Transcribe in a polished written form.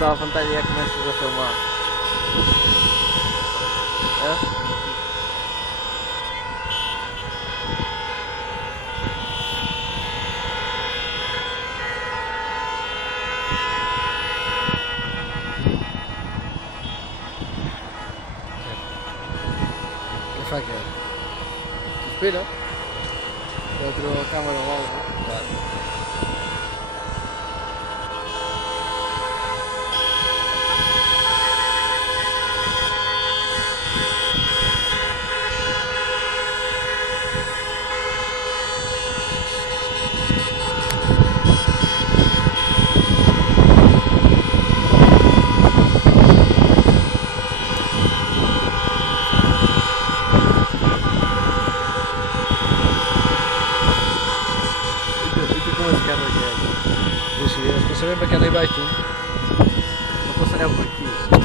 Dá vontade e começas a filmar. É? Che fa che? Ti spero? Dentro camera nuova. Come si chiama che è? Sì, sì, sto sempre che nei baixinho. Non posso neanche por aqui.